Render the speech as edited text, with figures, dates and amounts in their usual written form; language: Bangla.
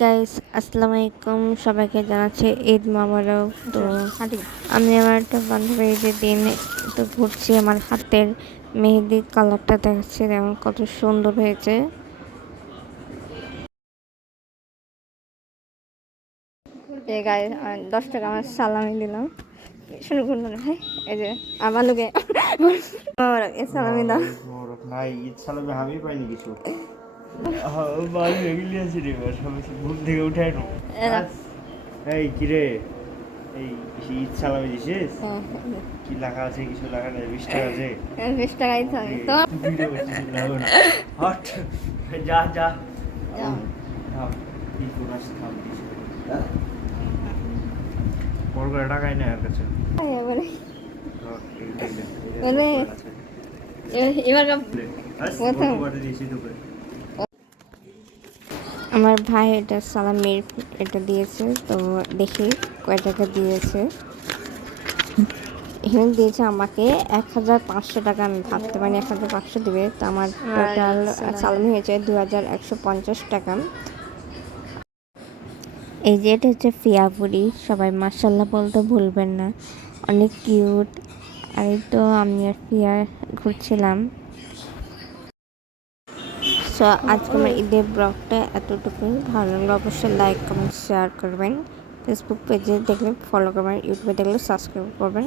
গাইস, আসসালামু আলাইকুম। সবাইকে জানাচ্ছি ঈদ মোবারক। তো আমি আমার একটা বান্ধবীর ঈদের দিন তো ঘুরছি। আমার হাতের মেহেদি কালারটা দেখাচ্ছে যেমন কত সুন্দর হয়েছে। এই গায়ে 10 টাকা আমার সালামি দিলাম। শুরু করলো না ভাই, এই যে আমালুকে এ সালামি দাও। ভাই ঈদ সালামে আমি পাইনি কিছু। বাড়ি এগুলি আছে রে, ঘুম থেকে উঠে নো। এই কিরে, এই ঈদ সালামে দিছিস? কি লেখা আছে? কিছু লেখা নেই। 20 টাকা আছে? 20 টাকাই থাকে তো। হট, যা যা থাম, কি করাস থাম। পর করে টাকাই নেই আর কাছে। এবারে এবার প্রথম আমার ভাই এটা সালামির এটা দিয়েছে, তো দেখি কয় টাকা দিয়েছে। এখানে দিয়েছে আমাকে 1500 টাকা। আমি ভাবতে পারি 1500 দিবে, তো আমার টোটাল সালামি হয়েছে 2150 টাকা। এই যে এটা হচ্ছে ফিয়াপুরি, সবাই মাশাল্লাহ বলতে ভুলবেন না, অনেক কিউট। আর এই তো আমি আর ফিয়া ঘুরছিলাম। সো আজকে আমার ঈদের ব্লগটা এতটুকুই। ভালো লাগলে অবশ্যই লাইক কমেন্ট শেয়ার করবেন। ফেসবুক পেজে দেখলে ফলো করবেন, ইউটিউবে দেখলে সাবস্ক্রাইব করবেন।